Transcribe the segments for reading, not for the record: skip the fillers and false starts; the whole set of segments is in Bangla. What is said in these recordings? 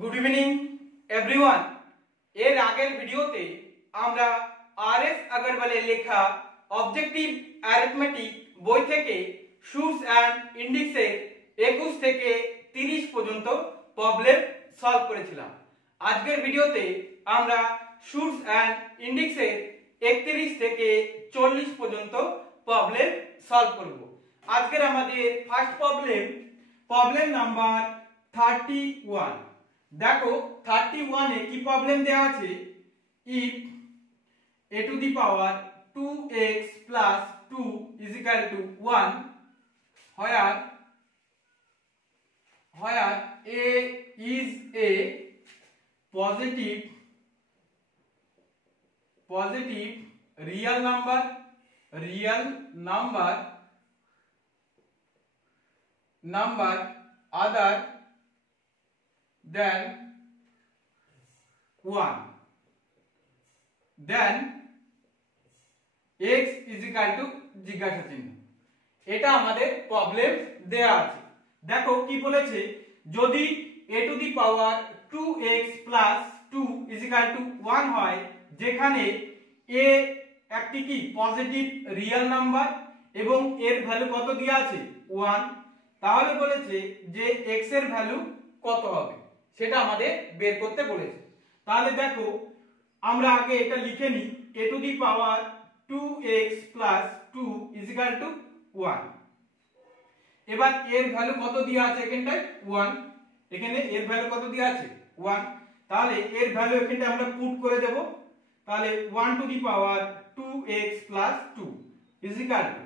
Good evening everyone. এর আগের ভিডিওতে আমরা আর.এস. আগরওয়ালের লেখা অবজেক্টিভ অ্যারিথমেটিক বই থেকে শুটস অ্যান্ড ইন্ডেক্সের 21 থেকে 30 পর্যন্ত প্রবলেম সলভ করেছিলাম। আজকের ভিডিওতে আমরা শুটস অ্যান্ড ইন্ডেক্সের 31 থেকে 40 পর্যন্ত প্রবলেম সলভ করব। আজকের আমাদের ফার্স্ট প্রবলেম নাম্বার 31। দেখো 31 এ কি প্রবলেম দেওয়া আছে, if a to the power 2x plus 2 is equal to 1 where a is a positive real number other than 1, then x is equal to জিজ্ঞাসা চিহ্ন। এটা আমাদের প্রবলেম দেয়া আছে। দেখো কি বলেছে, যদি a to the power 2x plus 2 is equal to 1 হয়, যেখানে a একটি কি পজিটিভ রিয়েল নাম্বার এবং এর ভ্যালু কত দেয়া আছে 1, তাহলে বলেছে যে x এর ভ্যালু কত হবে সেটা আমাদের বের করতে বলেছে। তাহলে দেখো আমরা আগে এটা লিখে নিই, a to the power 2x plus 2 is equal to 1। এবার এর ভ্যালু কত দেয়া আছে এখানটায় 1, এখানে এর ভ্যালু কত দেয়া আছে 1, তাহলে এর ভ্যালু এখানটায় আমরা পুট করে দেব। তাহলে 1 to the power 2x plus 2 is equal to,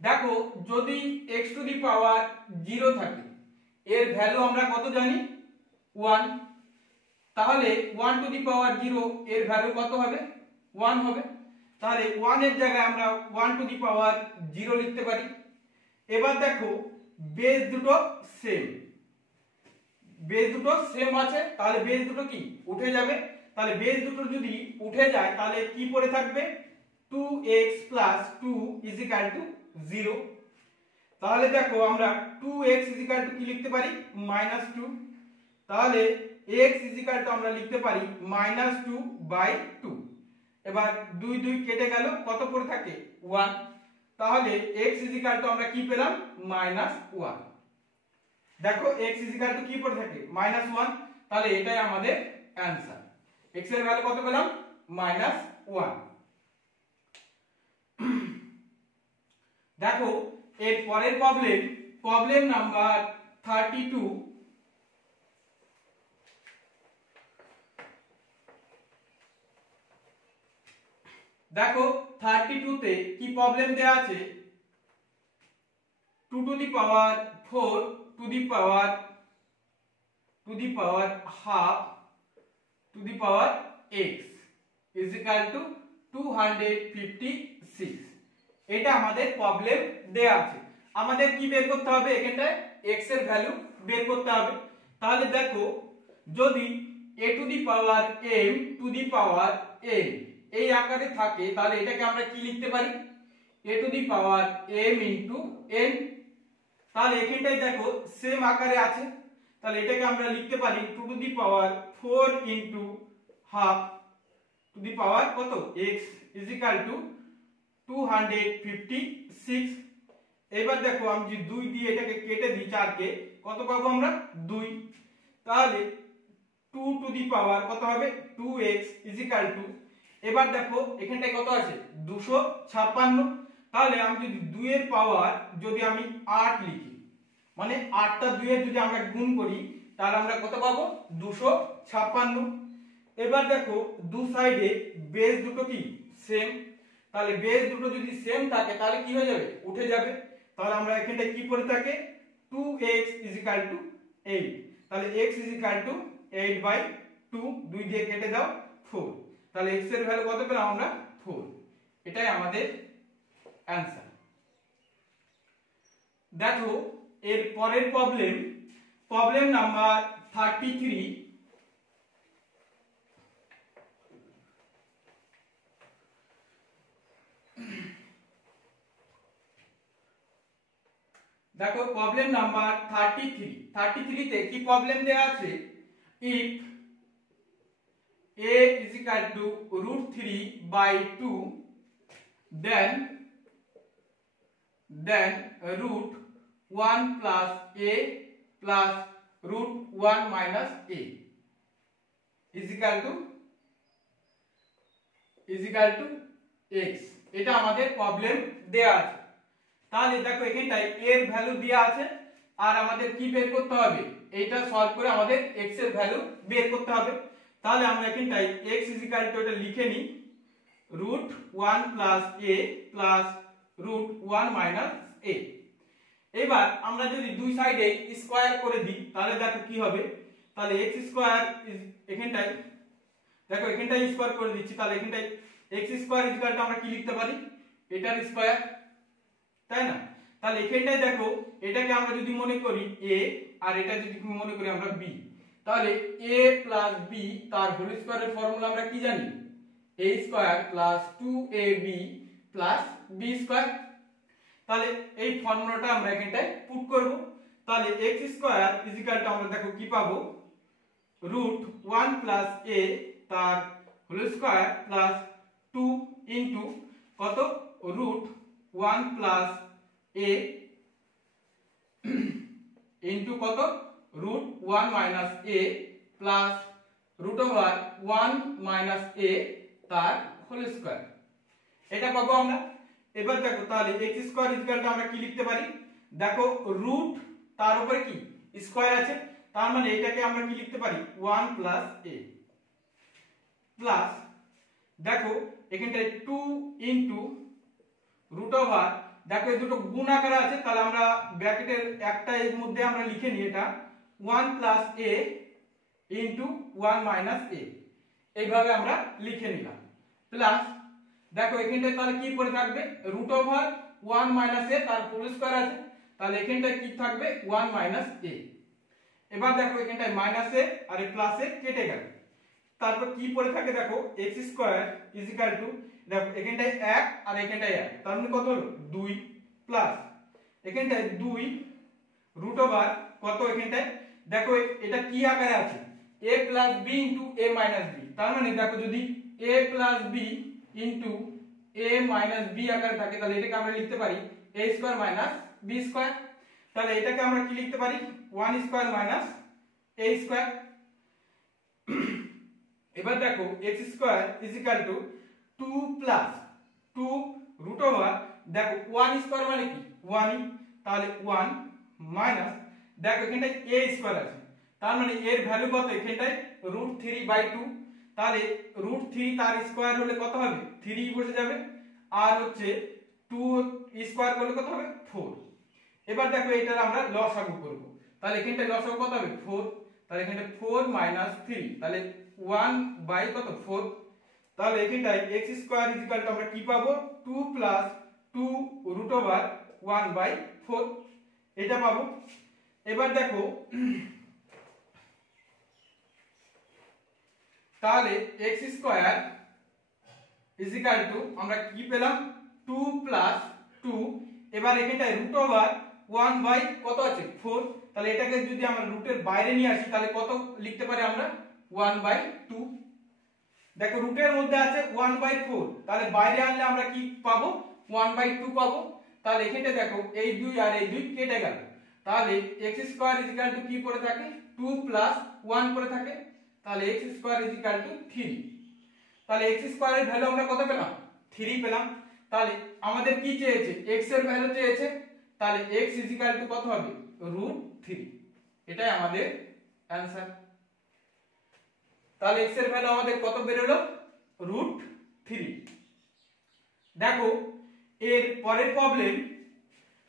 দেখো যদি x to the power 0 থাকে এর ভ্যালু আমরা কত জানি 1, তাহলে 1 to the power 0 এর ভ্যালু কত হবে 1 হবে। তাহলে 1 এর জায়গায় আমরা 1 to the power 0 লিখতে পারি। এবার দেখো বেস দুটো সেম আছে, তাহলে বেস দুটো কি উঠে যাবে। তাহলে বেস দুটো যদি উঠে যায় তাহলে কি পড়ে থাকবে 2x plus 2 is equal to 0। তাহলে দেখো আমরা 2x is equal to কি লিখতে পারি -2, তাহলে x is equal to আমরা লিখতে পারি -2/2। এবার 2 2 কেটে গেল, কত পড়ে থাকে 1, তাহলে x is equal to আমরা কি পেলাম -1। দেখো x is equal to কি পড়ে থাকে -1, তাহলে এটাই আমাদের অ্যানসার। x এর ভ্যালু কত পেলাম -1। দেখো এর পরের প্রবলেম নাম্বার 32। দেখো 32 তে কি প্রবলেম দেয়া আছে, 2 to the power 4 to the power half to the power x is equal to 256। এটা আমাদের প্রবলেম দেয়া আছে। আমাদের কি বের করতে হবে, এখানটায় x এর ভ্যালু বের করতে হবে। তাহলে দেখো যদি a to the power m to the power n এই আকারে থাকে তাহলে এটাকে আমরা কি লিখতে পারি a to the power m into n। তাহলে এখানটায় দেখো সেম আকারে আছে, তাহলে এটাকে আমরা লিখতে পারি 2 to the power 4 into half to the power কত x is equal to 256। এবার দেখো আমি যদি 2 দিয়ে এটাকে কেটে দিই 4 কে, কত পাবো আমরা 2। তাহলে 2 to the power কত হবে 2x is equal to, এবার দেখো এখানটায় কত আছে 256। তাহলে আমি যদি 2 এর পাওয়ার যদি আমি 8 লিখি, মানে 8টা 2 এর যদি আমরা গুণ করি তাহলে আমরা কত পাবো 256। এবার দেখো দু সাইডে বেস দুটো কি সেম, তাহলে বেস দুটো যদি সেম থাকে তাহলে কি হয়ে যাবে উঠে যাবে। তাহলে আমরা এখানটায় কি পড়ে থাকে 2x is equal to 8, তাহলে x is equal to 8/2, 2 দিয়ে কেটে দাও 4, তাহলে x এর ভ্যালু কত পেলাম আমরা 4। এটাই আমাদের অ্যানসার। দেখো এর পরের প্রবলেম নাম্বার 33। দেখো প্রবলেম নাম্বার 33 তে কি প্রবলেম দেয়া আছে, if a is equal to √3/2, then √1 plus a plus √1 minus a is equal to x। এটা আমাদের প্রবলেম দেয়া আছে। তাহলে দেখো এখানটায় এর ভ্যালু দেয়া আছে আর আমাদের কি বের করতে হবে, এইটা সলভ করে আমাদের x এর ভ্যালু বের করতে হবে। তাহলে আমরা এখানটায় x এটা লিখে নিই √1 plus a plus √1 minus a। এবার আমরা যদি দুই সাইডে স্কয়ার করে দিই তাহলে দেখো কি হবে, তাহলে x স্কয়ার এখানটায় দেখো এখানটায় স্কয়ার করে দিচ্ছি, তাহলে এখানটায় x স্কয়ার আমরা কি লিখতে পারি, এটার স্কয়ার, তাই না? তাহলে এখানটায় দেখো এটাকে আমরা যদি মনে করি a আর এটা যদি মনে করি আমরা b, তাহলে a plus b তার হোল স্কয়ারের ফর্মুলা আমরা কি জানি, a square plus 2ab plus b square. তাহলে এই ফর্মুলাটা আমরা এখানটায় পুট করব। তাহলে x স্কয়ার আমরা দেখো কি পাবো, √1 plus a তার হোল স্কয়ার প্লাস 2 ইনটু কত, √1 plus a ইনটু কত, √1 minus a plus √1 minus a তার হোল স্কয়ার, এটা পাবো আমরা। এবার দেখো তাহলে x স্কয়ার আমরা কি লিখতে পারি, দেখো রুট তার উপরে কি স্কয়ার আছে, তার মানে এটাকে আমরা কি লিখতে পারি 1 plus a প্লাস দেখো এখানটায় 2 ইনটু √, দেখো এই দুটো গুণ আকারে আছে, তাহলে আমরা ব্র্যাকেটের একটা এর মধ্যে আমরা লিখে নিই এটা 1 plus a into 1 minus a, এইভাবে আমরা লিখে নিলাম। প্লাস দেখো এখানটায় তাহলে কি পড়ে থাকবে, √1 minus a তার হোল স্কয়ার আছে, তাহলে এখানটায় কি থাকবে 1 minus a। এবার দেখো এখানটায় মাইনাস a আর এই প্লাস a কেটে গেল, তারপর কি পড়ে থাকে দেখো x স্কয়ার দেখো এখানটায় 1 আর এখানটায় 1, তার মানে কত হলো 2 প্লাস এখানটায় 2 √, কত এখানটায় দেখো এটা কি আকারে আছে a plus b into a minus b, তার মানে দেখো যদি a plus b into a minus b আকারে থাকে তাহলে এটাকে আমরা লিখতে পারি a square minus b square. তাহলে এটাকে আমরা কি লিখতে পারি 1 স্কয়ার minus a স্কয়ার। এবার দেখো x স্কয়ার 2 plus 2 √, দেখো 1 স্কয়ার মানে কি 1, তাহলে 1 মাইনাস দেখো এখানটায় a স্কয়ার আছে, তার মানে এর ভ্যালু কত এখানটায় √3/2, তাহলে √3 তার স্কয়ার হলে কত হবে 3 বসে যাবে, আর হচ্ছে 2 স্কয়ার করলে কত হবে 4। এবার দেখো এটার আমরা লসাগু করব, তাহলে এখানটায় লসাগু কত হবে 4, তাহলে এখানটায় 4 - 3, তাহলে 1 কত 4, তাহলে এখানটায় x স্কয়ার আমরা কি পাবো 2 plus 2 √1/4, এটা পাবো। এবার দেখো তাহলে x স্কয়ার আমরা কি পেলাম 2 plus 2, এবার এখানটায় √1 কত আছে 4, তাহলে এটাকে যদি আমরা রুটের বাইরে নিয়ে আসি তাহলে কত লিখতে পারি আমরা 1/2। দেখো রুটের মধ্যে আছে 1/4, তাহলে বাইরে আনলে আমরা কি পাবো 1/2 পাবো, তাহলে এখানে দেখো এই 2 আর এই 2 কেটে গেল, তাহলে x স্কয়ার কি পড়ে থাকে 2 plus 1 পড়ে থাকে, তাহলে x স্কয়ার 3। তাহলে x স্কয়ারের ভ্যালু আমরা কত পেলাম 3 পেলাম। তাহলে আমাদের কি চেয়েছে x এর ভ্যালু চেয়েছে, তাহলে x কত হবে √3, এটাই আমাদের অ্যানসার। তাহলে x এর ভ্যালু আমাদের কত বের হলো √3। দেখো এর পরের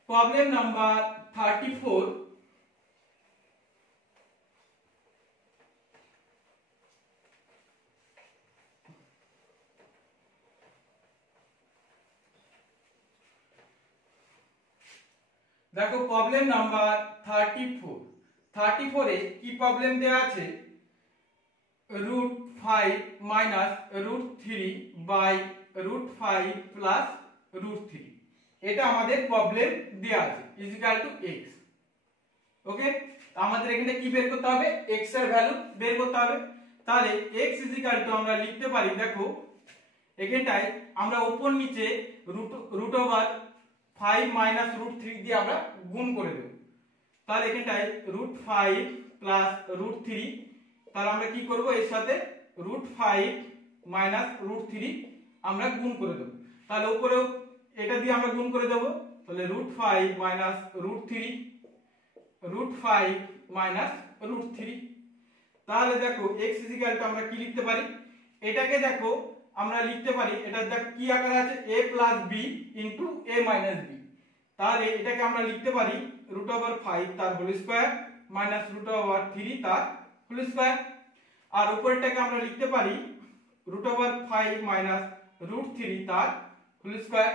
প্রবলেম নাম্বার 34। দেখো প্রবলেম নাম্বার 34 এ কি প্রবলেম দেয়া আছে, √5 minus √3/√5 plus √3, এটা আমাদের প্রবলেম দেয়া আছে x। ওকে, আমাদের এখানে কি বের করতে হবে, x এর ভ্যালু বের করতে হবে। তাহলে x আমরা লিখতে পারি, দেখো এখানটায় আমরা উপর নিচে রুট ওভার 5 মাইনাস √3 দিয়ে আমরা গুণ করে দেব। তাহলে এখানটায় √5 প্লাস √3, তাহলে আমরা কি করব, এর সাথে √5 মাইনাস √3 আমরা গুণ করে দেব। তাহলে উপরেও এটা দিয়ে আমরা গুণ করে দেব, তাহলে √5 মাইনাস √3, √5 মাইনাস √3। তাহলে দেখো x আমরা কি লিখতে পারি, এটাকে দেখো আমরা লিখতে পারি, এটা দেখো কি আকারে আছে, a plus b into a minus b। তাহলে এটাকে আমরা লিখতে পারি √5 তার হোল স্কয়ার মাইনাস √3 তার হোল স্কয়ার। আর উপরেরটাকে আমরা লিখতে পারি √5 মাইনাস √3 তার হোল স্কয়ার।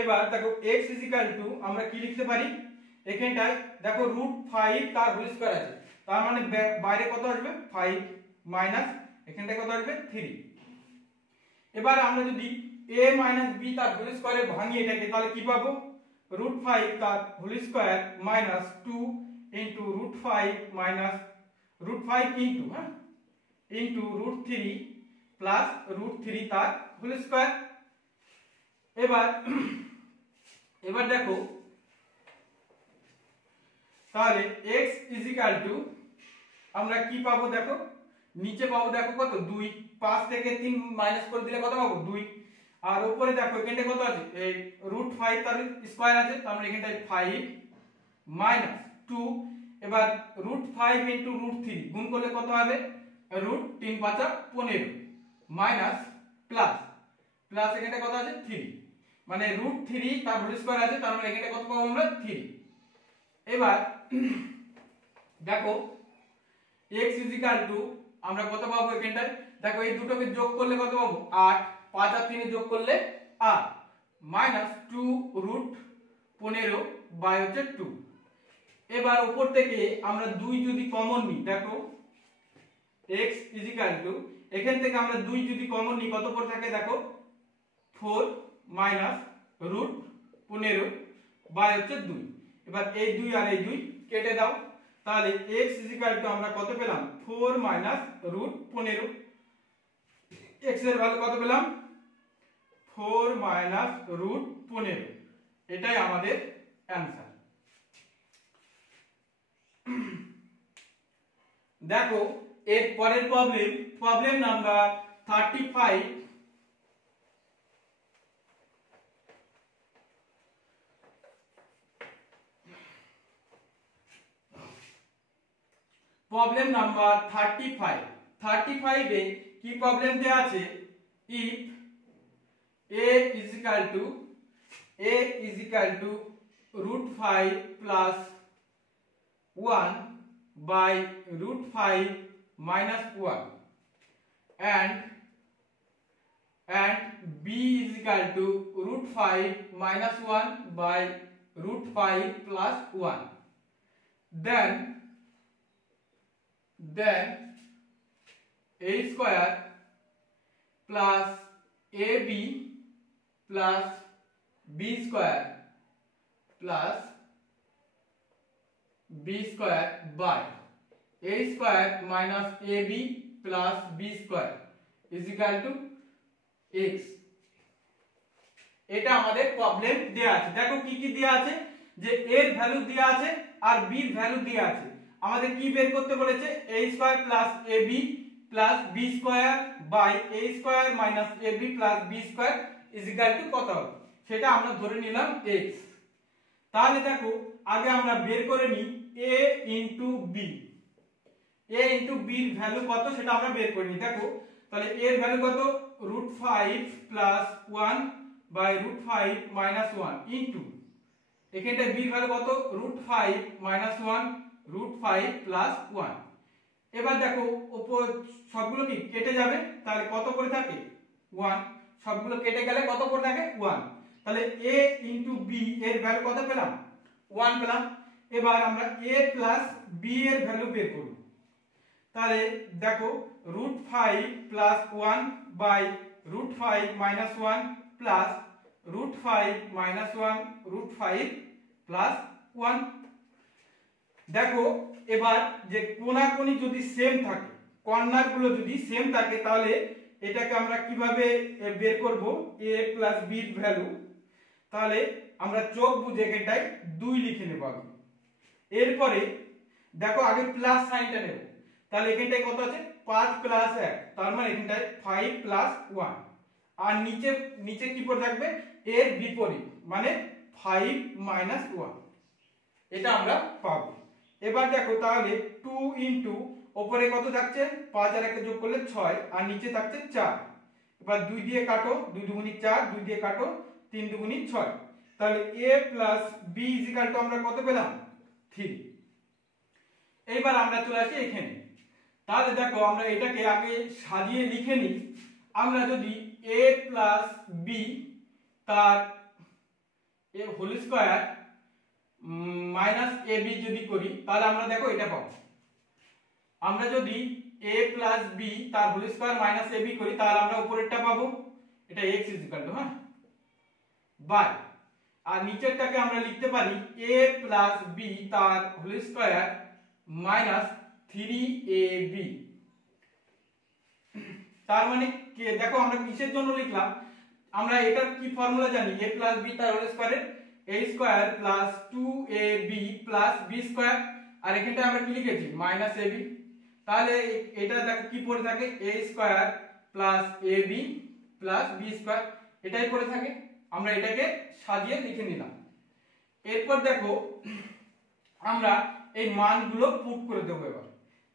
এবার দেখো x আমরা কি লিখতে পারি, এখানটায় দেখো √5 তার হোল স্কয়ার আছে, তার মানে বাইরে কত আসবে 5 মাইনাস এখানটায় কত আসবে 3। এবার আমরা যদি a মাইনাস b তার হোল স্কয়ারে ভাঙি এটাকে, তাহলে কি পাবো, √5 তার whole square minus 2 into √5 minus √5 into into √3 plus √3 তার হোল স্কয়ার। এবার দেখো তাহলে x আমরা কি পাবো, দেখো নিচে পাবো, দেখো কত 2, 5 থেকে 3 মাইনাস করে দিলে কত পাবো 2। আর উপরে দেখো এখানটায় কত আছে, এই √5 তার স্কয়ার আছে, তার মানে এখানটায় 5 মাইনাস 2। এবার √5 ইনটু √3 গুণ করলে কত হবে, √3 × 5 = 15 মাইনাস প্লাস প্লাস এখানটায় কত আছে 3, মানে √3 তার হোল স্কয়ার আছে, তার মানে এখানটায় কত পাবো আমরা 3। এবার দেখো x আমরা কত পাবো, এখানটায় দেখো এই দুটোকে যোগ করলে কত পাবো 8, 5 আর 3 যোগ করলে 8 মাইনাস 2√15 বাই হচ্ছে 2। এবার উপর থেকে আমরা 2 যদি কমন নিই, দেখো x এখান থেকে আমরা 2 যদি কমন নিই কত পড়ে থাকে, দেখো 4 মাইনাস √15 বাই হচ্ছে 2। এবার এই 2 আর এই 2 কেটে দাও, তাহলে x আমরা কত পেলাম 4 মাইনাস √15। x এর ভ্যালু কত পেলাম 4 মাইনাস √15, এটাই আমাদের অ্যানসার। দেখো এর পরের প্রবলেম নাম্বার 35। প্রবলেম নাম্বার 35 এ কি প্রবলেম দেয়া আছে, if a √5 plus 1 by √5 minus 1 and b √5 minus 1 by √5 plus 1, then a square plus ab plus b square plus b square by a square minus ab plus b square is equal to x। এটা আমাদের প্রবলেম দেয়া আছে। দেখো কি কি দেয়া আছে, যে a এর ভ্যালু দেয়া আছে আর b এর ভ্যালু দেয়া আছে। আমাদের কি বের করতে বলেছে, a square plus ab plus b square by a square minus ab plus b square is equal to কত হবে, সেটা আমরা ধরে নিলাম x। তাহলে দেখো আগে আমরা বের করে নিই a into b, a into b এর ভ্যালু কত সেটা আমরা বের করে নিই। দেখো তাহলে a এর ভ্যালু কত, √5 প্লাস 1 বাই √5 মাইনাস 1 ইনটু এখানটা b এর ভ্যালু কত, √5 মাইনাস 1 √5 প্লাস 1। এবার দেখো উপর সবগুলো কি কেটে যাবে, তাহলে কত পড়ে থাকে 1, সবগুলো কেটে গেলে কত পড়ে থাকে 1। তাহলে a ইনটু b এর ভ্যালু কত পেলাম, 1 পেলাম। এবার আমরা a প্লাস b এর ভ্যালু বের করব। তাহলে দেখো √5 plus 1 by √5 minus 1 plus √5 minus 1 √5 plus 1। দেখো এবার যে কোণাকুনি যদি সেম থাকে, কর্নার গুলো যদি সেম থাকে, তাহলে এটাকে আমরা কিভাবে বের করব a প্লাস b এর ভ্যালু। তাহলে আমরা চোখ বুঝে এটাই 2 লিখে নেব আগে। এরপরে দেখো আগে প্লাস সাইনটা নেব, তাহলে এখানটায় কত আছে 5 প্লাস 1, তার মানে এখানটায় 5 প্লাস 1, আর নিচে নিচে কি পড়ে থাকবে এর বিপরীত মানে 5 মাইনাস 1, এটা আমরা পাবো। এবার দেখো তাহলে 2 ইনটু উপরে কত থাকছে 5 আর 1 যোগ করলে 6, আর নিচে থাকছে 4। এবার 2 দিয়ে কাটো, 2 দুগুণী 4, 2 দিয়ে কাটো 3 দুগুণী 6, তাহলে a plus b is equal to আমরা কত পেলাম 3। এইবার আমরা চলে আসি এখানে, তাহলে দেখো আমরা এটাকে আগে সাজিয়ে লিখে নিই। আমরা যদি a প্লাস b তার a whole square minus ab যদি করি, তাহলে আমরা দেখো এটা পাবো। আমরা যদি a প্লাস b তার হোল স্কয়ার মাইনাস ab করি, তাহলে আমরা উপরেরটা পাবো, এটা x ইকুয়াল টু বাই, আর নিচেরটাকে আমরা লিখতে পারি a প্লাস b তার হোল স্কয়ার মাইনাস 3ab। তার মানে দেখো আমরা কিসের জন্য লিখলাম, আমরা এটার কি ফর্মুলা জানি, a প্লাস b তার হোল স্কয়ারের a square plus 2ab plus b square, আর এখানটা আমরা কি লিখেছি মাইনাস ab। তাহলে এটা দেখো কি পড়ে থাকে a square plus ab plus b square, এটাই পড়ে থাকে। আমরা এটাকে সাজিয়ে লিখে নিলাম। এরপর দেখো আমরা এই মানগুলো পুট করে দেবো এবার।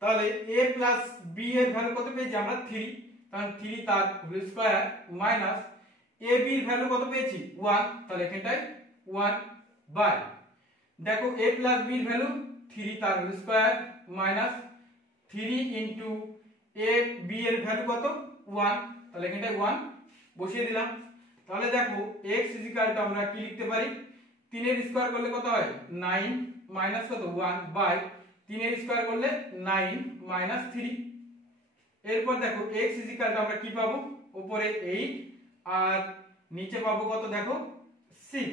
তাহলে a প্লাস b এর ভ্যালু কত পেয়েছি আমরা 3, কারণ 3 তার হোল স্কয়ার মাইনাস ab এর ভ্যালু কত পেয়েছি 1, তাহলে এখানটায় 1 বাই দেখো a প্লাস b এর ভ্যালু 3 তার whole square minus 3 into a b এর ভ্যালু কত 1, তাহলে এখানটায় 1 বসিয়ে দিলাম। তাহলে দেখো x ইজিক্যাল টু আমরা কি লিখতে পারি 3 এর স্কয়ার করলে কত হয় 9 মাইনাস কত 1 বাই 3 এর স্কয়ার করলে 9 মাইনাস 3। এরপর দেখো x ইজিক্যাল টু আমরা কি পাবো উপরে 8 আর নিচে পাবো কত দেখো 6।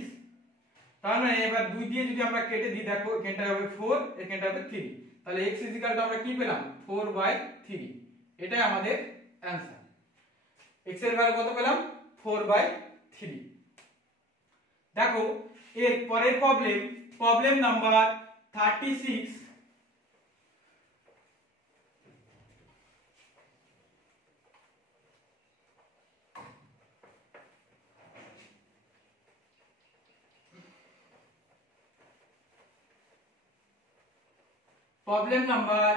তার মানে এবার 2 দিয়ে যদি আমরা কেটে দিই, দেখো এখানটা হবে 4, এখানটা হবে 3, তাহলে x ইজিক্যাল টু আমরা কি পেলাম 4/3। এটাই আমাদের অ্যানসার। x এর ভ্যালু কত পেলাম 4/3। দেখো এর পরের প্রবলেম নাম্বার 36। প্রবলেম নাম্বার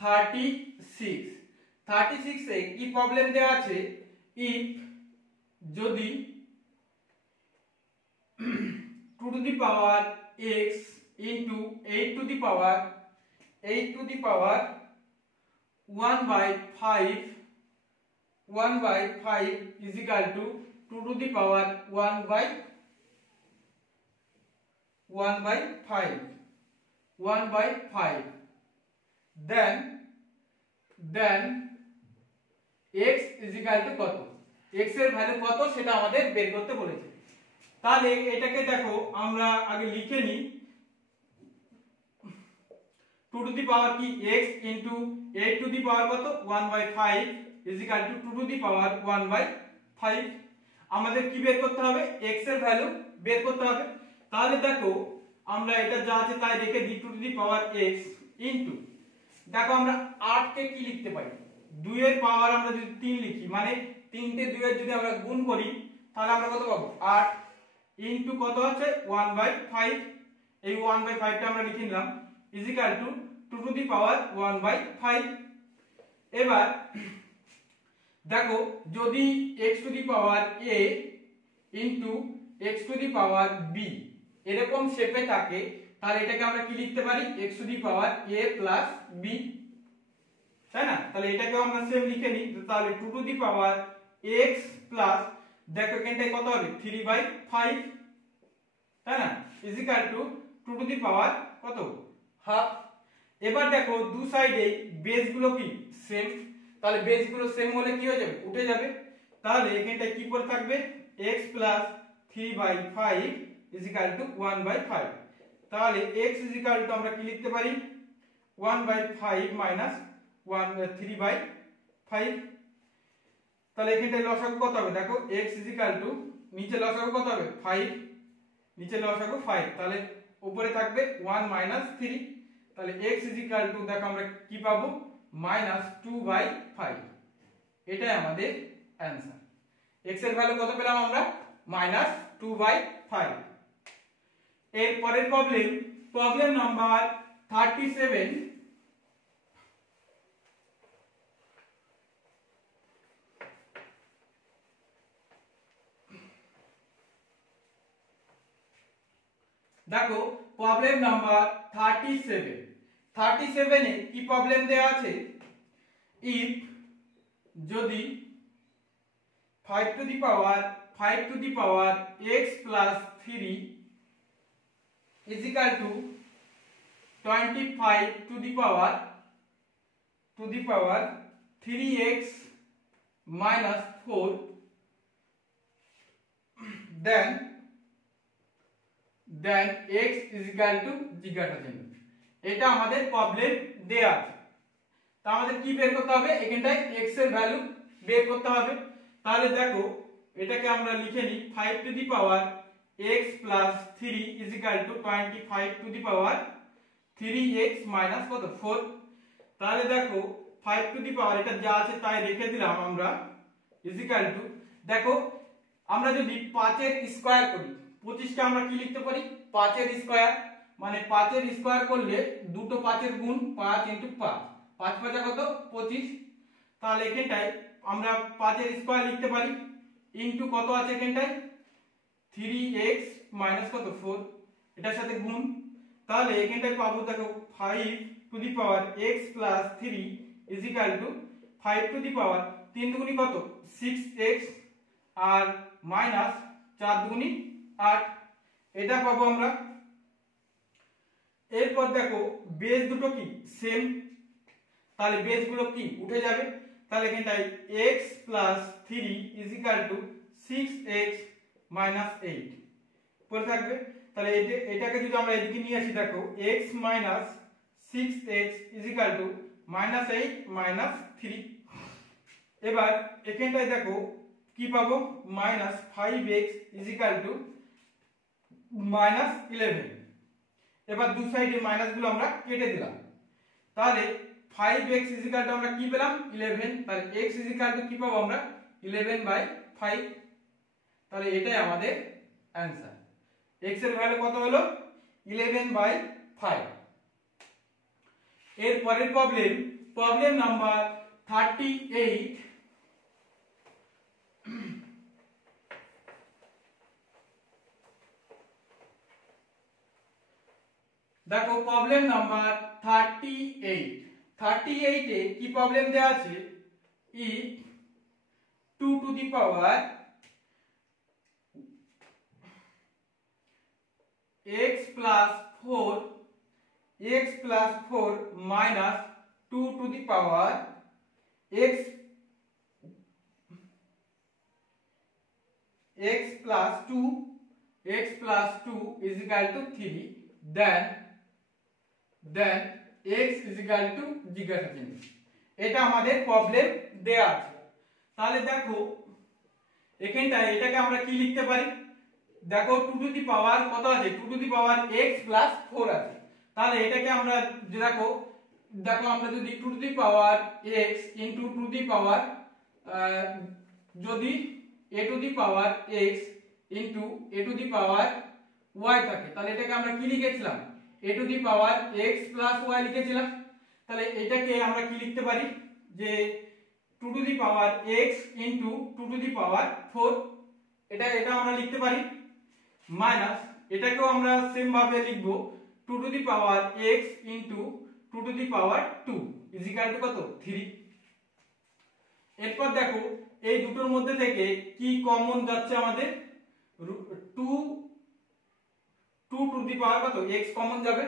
36 এ কি প্রবলেম দেয়া আছে, ইফ যদি 2 to the power x into 8 to the power 1/5 is equal to 2 to the power 1/5, then x is equal to কত, x এর ভ্যালু কত সেটা আমাদের বের করতে বলেছে। তাহলে এটাকে দেখো আমরা আগে লিখে নিই, 2 to the power কি x into 8 to the power কত 1/5 is equal to 2 to the power 1/5। আমাদের কি বের করতে হবে x এর ভ্যালু বের করতে হবে। তাহলে দেখো আমরা এটা যা আছে তাই রেখে দিই 2 to the power x into, দেখো আমরা 8 কে কি লিখতে পারি 2 এর পাওয়ার আমরা যদি 3 লিখি, মানে 3টে 2 এর যদি আমরা গুণ করি, তাহলে আমরা কত পাবো 8 ইনটু কত আছে 1/5, এই 1/5 টা আমরা লিখে নিলাম is equal to 2 to the power 1/5। এবার দেখো যদি x to the power a into x to the power b এরকম শেপে থাকে, তাহলে এটাকে আমরা কি লিখতে পারি x to the power a plus b, তাই না? তাহলে এটাকেও আমরা সেম লিখে নিই, তাহলে 2 to the power x plus দেখো এখানটায় কত হবে 3/5, তাই না, is equal to 2 to the power কত হাফ। এবার দেখো দু সাইডে বেস গুলো কি সেম, তাহলে বেস গুলো সেম হলে কি হয়ে যাবে উঠে যাবে। তাহলে এখানটায় কি পড়ে থাকবে x plus 3/5 is equal two 1/5। তাহলে x ইজিক্যাল টু আমরা কি লিখতে পারি 1/5 মাইনাস 3/5। তাহলে এখানটায় লসাগু কত হবে দেখো x ইজিক্যাল টু নিচে লসাগু কত হবে 5, নিচে লসাগু 5, তাহলে উপরে থাকবে 1 মাইনাস 3। তাহলে x ইজিক্যাল টু দেখো আমরা কি পাবো -2/5। এটাই আমাদের অ্যানসার। x এর ভ্যালু কত পেলাম আমরা -2/5। এর পরের প্রবলেম নাম্বার 37। দেখো প্রবলেম নাম্বার 37 এ কি প্রবলেম দেয়া আছে, ইফ যদি 5 to the power x plus 3 is equal to 25 to the power 3x minus 4, then x is equal to জিজ্ঞাসা চিহ্ন। এটা আমাদের প্রবলেম দেয়া আছে। তা আমাদের কি বের করতে হবে, এখানটায় x এর ভ্যালু বের করতে হবে। তাহলে দেখো এটাকে আমরা লিখে নিই 5 to the power x plus 3 is equal to 25 to the power 3x minus কত 4। তাহলে দেখো 5 to the power এটা যা আছে তাই রেখে দিলাম আমরা is equal to, দেখো আমরা যদি 5 এর স্কয়ার করি 25 কে আমরা কি লিখতে পারি 5 এর স্কয়ার, মানে 5 এর স্কয়ার করলে দুটো 5 এর গুণ 5 * 5, 5 5 কত 25। তাহলে এখানটায় আমরা 5 এর স্কয়ার লিখতে পারি ইনটু কত আছে এখানটায় 3x মাইনাস কত 4, এটার সাথে গুণ। তাহলে এখানটায় পাবো দেখো 5 to the power x plus 3 is equal to 5 to the power 3 দুগুণী কত 6x আর মাইনাস 4 দুগুণী 8, এটা পাবো আমরা। এরপর দেখো বেস দুটো কি সেম, তাহলে বেস গুলো কি উঠে যাবে। তাহলে এখানটায় x plus 3 is equal two 6x minus 8 পড়ে থাকবে। তাহলে এটাকে যদি আমরা এদিকে নিয়ে আসি দেখো x minus 6x is equal two -8 minus 3। এবার এখানটায় দেখো কি পাবো -5x ইজ ইকুয়াল টু -11। এবার দু সাইডে মাইনাস গুলো আমরা কেটে দিলাম। তাহলে 5x ইজ ইকুয়াল টু আমরা কি পেলাম 11, তাহলে x ইজ ইকুয়াল টু কি পাবো আমরা 11/5। তাহলে এটাই আমাদের অ্যানসার। x এর ভ্যালু কত হলো 11/5। এর পরের প্রবলেম নাম্বার 38। দেখো প্রবলেম নাম্বার 38 এ কি প্রবলেম দেয়া আছে, if 2 to the power x plus 4 minus 2 to the power x plus 2 is equal to 3, then x is equal to জিজ্ঞাসা চিহ্ন। এটা আমাদের প্রবলেম দেয়া আছে। তাহলে দেখো এখানটায় এটাকে আমরা কি লিখতে পারি, দেখো 2 টু দি পাওয়ার কত আছে 2 to the power x plus 4 আছে। তাহলে এটাকে আমরা দেখো আমরা যদি 2 to the power x into 2 to the power যদি a to the power x into a to the power y থাকে, তাহলে এটাকে আমরা কি লিখেছিলাম a to the power x plus y লিখেছিলাম। তাহলে এটাকে আমরা কি লিখতে পারি যে 2 to the power x into 2 to the power 4, এটা আমরা লিখতে পারি মাইনাস এটাকেও আমরা সেম ভাবে লিখব 2 to the power x into 2 to the power 2 is equal to কত 3। এরপর দেখো এই দুটোর মধ্যে থেকে কি কমন যাচ্ছে আমাদের 2 টু দি পাওয়ার কত x কমন যাবে।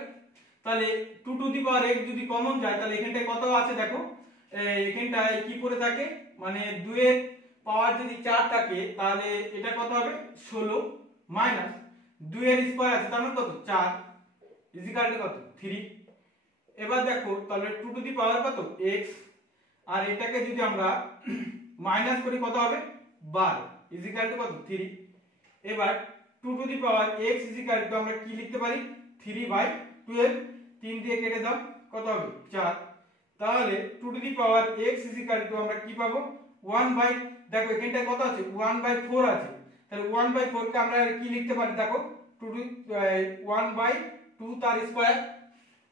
তাহলে 2 টু দি পাওয়ার x যদি কমন যায় তাহলে এখানটায় কত আছে দেখো এখানটায় কি পড়ে থাকে, মানে 2 এর পাওয়ার যদি 4 থাকে তাহলে এটা কত হবে 16 মাইনাস 2 এর স্কয়ার আছে তার মানে কত 4, ইজিক্যাল টু কত 3। এবার দেখো তাহলে 2 টু দি পাওয়ার কত x, আর এটাকে যদি আমরা মাইনাস করি কত হবে 12 ইজিক্যাল টু কত 3। এবার 2 to the power x is equal to আমরা কি লিখতে পারি 3/12, 3 দিয়ে কেটে দাও কত হবে 4। তাহলে 2 to the power x is equal to আমরা কি পাবো 1 বাই, দেখো এখানটায় কত আছে 1/4 আছে, তাহলে 1/4 কে আমরা কি লিখতে পারি দেখো 1/2 তার স্কয়ার,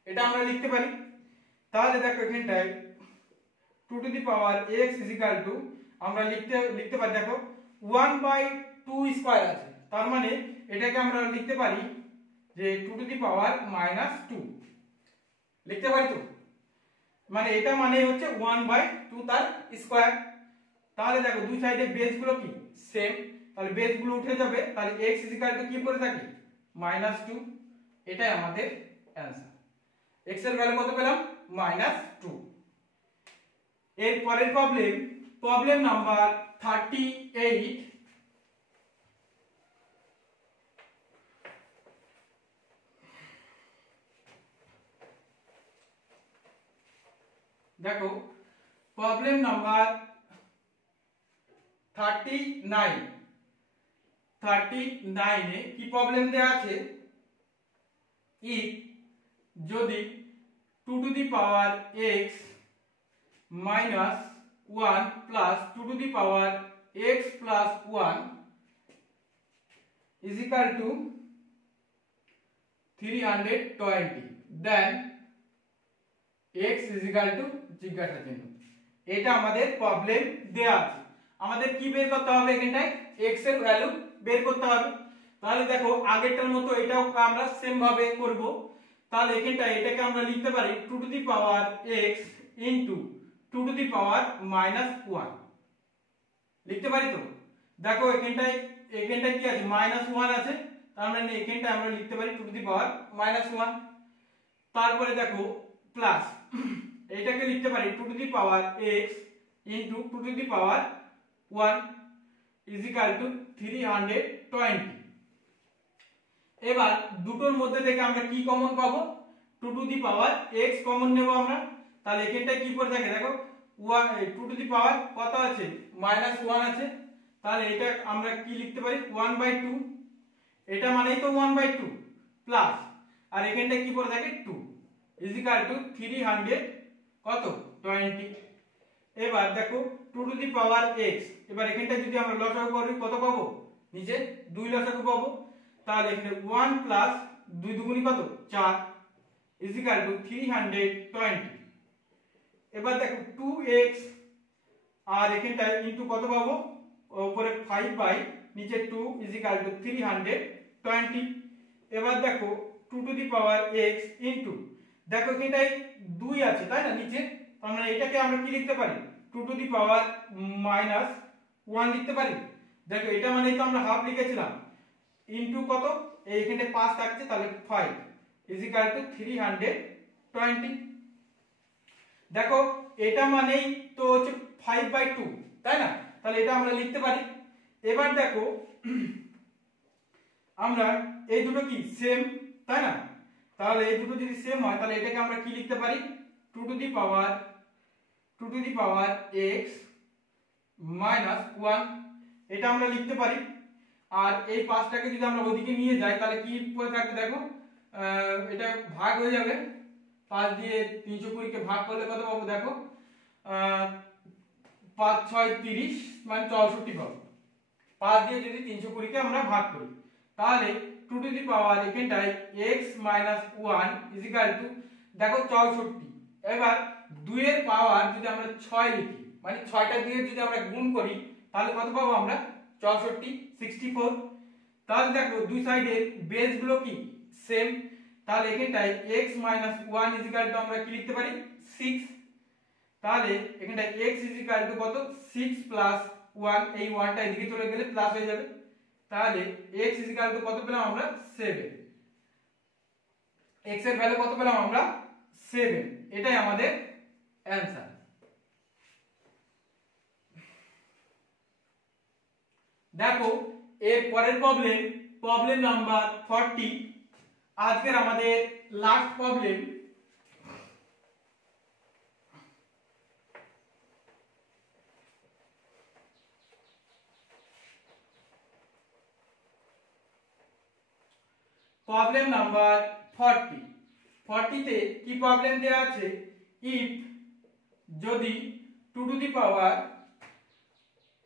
এটা আমরা লিখতে পারি। তাহলে দেখো এখানটায় 2 to the power x is equal to আমরা লিখতে পারি দেখো 1/2 স্কয়ার আছে, তার মানে এটাকে আমরা লিখতে পারি যে 2 টু দি পাওয়ার -2 লিখতে পারি তো, মানে এটা মানে হচ্ছে 1/2 তার স্কয়ার। তাহলে দেখো দুই সাইডে বেস গুলো কি সেম, তাহলে বেস গুলো উঠে যাবে, তাহলে x ইজিক্যাল টু কি পড়ে থাকে -2, এটাই আমাদের অ্যানসার। x এর ভ্যালু কত পেলাম -2। এর পরের প্রবলেম নাম্বার 38। দেখো প্রবলেম নাম্বার 39 এ কি প্রবলেম দেয়া আছে, if যদি 2 to the power x minus 1 plus 2 to the power x plus 1 is equal to 320, then x is equal to জিজ্ঞাসা চিহ্ন। এটা আমাদের প্রবলেম দেয়া আছে, আমাদের কি বের করতে হবে এখানটায় x এর ভ্যালু বের করতে হবে। তাহলে দেখো আগেরটার মতো এটাও আমরা সেম ভাবে করব। তাহলে এখানটায় এটাকে আমরা লিখতে পারি 2 to the power x into 2 to the power -1 লিখতে পারি তো। দেখো এখানটায় কি আছে -1 আছে, তার মানে এখানটায় আমরা লিখতে পারি 2 টু দি পাওয়ার -1। তারপরে দেখো প্লাস এটাকে লিখতে পারি 2 to the power x into 2 to the power 1 is equal two 320। এবার দুটোর মধ্যে থেকে আমরা কি কমন পাবো 2 to the power x common নেব আমরা। তাহলে এখানটায় কি পড়ে থাকে দেখো 2 টু দি পাওয়ার কত আছে -1 আছে, তাহলে এটা আমরা কি লিখতে পারি 1/2, এটা মানেই তো 1/2 প্লাস, আর এখানটায় কি পড়ে থাকে 2 ইজ ইকুয়াল টু 300 কত 20। এবার দেখো 2 টু দি পাওয়ার x, এবার এখানটায় যদি আমরা লসাগু করি কত পাবো নিচে 2 লসাগু পাবো, তাহলে এখানে 1 প্লাস 2 দুগুনি কত 4 ইজ ইকুয়াল টু 320। এবার দেখো 2x আর এখানটায় ইনটু কত পাবো উপরে 5 বাই নিচে 2 ইজ ইকুয়াল টু 320। এবার দেখো 2 to the power x into, দেখো এখানটায় 2 আছে তাই না নিচে, আমরা এটাকে আমরা কি লিখতে পারি 2 টু দি পাওয়ার -1 লিখতে পারি। দেখো এটা মানে তো আমরা হাফ লিখেছিলাম, ইনটু কত এইখানে 5 থাকছে, তাহলে 5 ইজ ইকুয়াল টু 320। দেখো এটা মানেই তো হচ্ছে 5/2 তাই না, তাহলে এটা আমরা লিখতে পারি। এবার দেখো আমরা এই দুটো কি সেম তাই না, তাহলে এই দুটো যদি সেম হয় তাহলে এটাকে আমরা কি লিখতে পারি 2 টু দি পাওয়ার x -1 এটা আমরা লিখতে পারি। আর এই 5টাকে যদি আমরা ওইদিকে নিয়ে যাই তাহলে কি পড়ে থাকবে দেখো এটা ভাগ হয়ে যাবে, 5 দিয়ে 320 কে ভাগ করলে কত পাবো দেখো 5 6 30 মানে 64 পাবো। 5 দিয়ে যদি 320 কে আমরা ভাগ করি তাহলে 2 টু দি পাওয়ার এখানটায় x -1 ইজ ইকুয়াল টু দেখো 64। এবার 2 এর পাওয়ার যদি আমরা 6 লিখি মানে 6টা দিয়ে যদি আমরা গুণ করি তাহলে কত পাবো আমরা 64 64। তাহলে দেখো দুই সাইডের বেস গুলো কি সেম, তাহলে এখানটায় x -1 ইজ ইকুয়াল টু আমরা কি লিখতে পারি 6। তাহলে এখানটায় x ইজ ইকুয়াল টু কত 6 প্লাস 1, এই 1টা এদিকে চলে গেলে প্লাস হয়ে যাবে, তাহলে x ইজ ইকুয়াল টু কত পেলাম আমরা 7। x এর ভ্যালু কত পেলাম আমরা 7, এটাই আমাদের অ্যানসার। দেখো এর পরের প্রবলেম নাম্বার 40। আজকের আমাদের লাস্ট প্রবলেম। Problem number 40। 40 তে কি প্রবলেম দেয়া আছে, ইফ যদি 2 to the power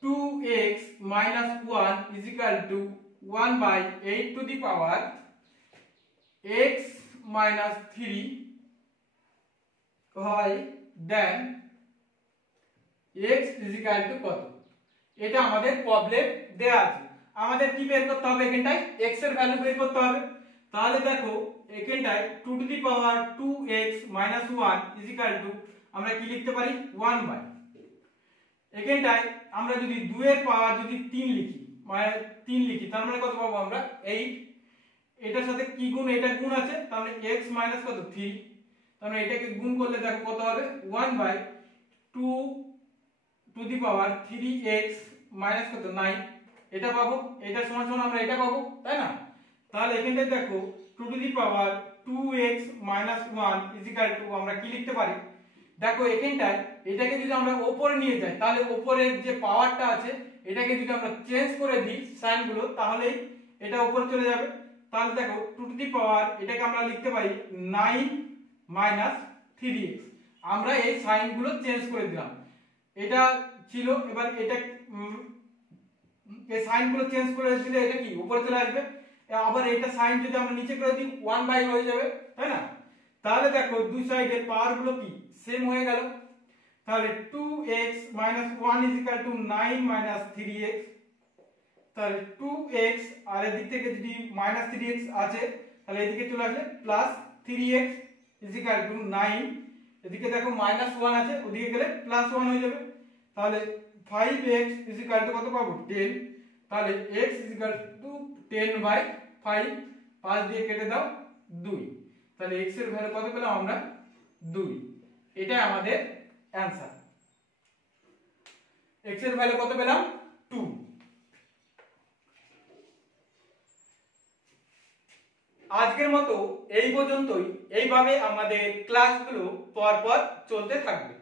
2x minus 1 is equal to 1 by 8 to the power x minus 3 হয়, then x is equal to কত। এটা আমাদের প্রবলেম দেয়া আছে, আমাদের কি বের করতে হবে, এখানটায় x এর ভ্যালু বের করতে হবে। তাহলে দেখো এখানটায় 2 to the power 2x minus 1 is equal to আমরা কি লিখতে পারি 1 by, এখানটায় আমরা যদি 2 এর পাওয়ার যদি 3 লিখি, মানে 3 লিখি, তার মানে কত পাবো আমরা 8। এটার সাথে কি গুণ, এটা গুণ আছে, তার মানে x মাইনাস কত 3, তার মানে এটাকে গুণ করলে দেখো কত হবে 1 by 2 to the power 3x minus কত 9, এটা পাবো। এটা সমান সমান আমরা এটা পাবো, তাই না। তাহলে এখানটায় দেখো 2 to the power 2x minus 1 is equal two আমরা কি লিখতে পারি, দেখো এখানটায় এটাকে যদি আমরা উপরে নিয়ে যাই, তাহলে উপরের যে পাওয়ারটা আছে এটাকে যদি আমরা চেঞ্জ করে দিই সাইন গুলো, তাহলে এটা উপরে চলে যাবে। তাহলে দেখো 2 টু দি পাওয়ার এটাকে আমরা লিখতে পারি 9 মাইনাস 3x, আমরা এই সাইন গুলো চেঞ্জ করে দিলাম। এটা ছিল, এবার এটা এই সাইন গুলো চেঞ্জ করে দিলে এটা কি উপরে চলে আসবে। আবার এটা সাইন যদি আমরা নিচে করে দিই 1 বাই হয়ে যাবে, তাই না। তাহলে দেখো দুই সাইডের পাওয়ার গুলো কি সেম হয়ে গেল। তাহলে 2x 1 is equal to 9 minus 3x, তাহলে 2x আর এদিক থেকে যদি -3x আছে তাহলে এদিকে চলে আসলে plus 3x is equal to 9, এদিকে দেখো -1 আছে, ওদিকে গেলে +1 হয়ে যাবে। তাহলে 5x is equal to কত পাবো 10, তাহলে x is equal to 10 by 5, 5 দিয়ে কেটে দাও 2, তাহলে x এর ভ্যালু কত পেলাম আমরা 2। এটা আমাদের অ্যানসার, x এর ভ্যালু কত পেলাম 2। আজকের মতো এই পর্যন্তই। এইভাবে আমাদের ক্লাসগুলো পরপর চলতে থাকবে।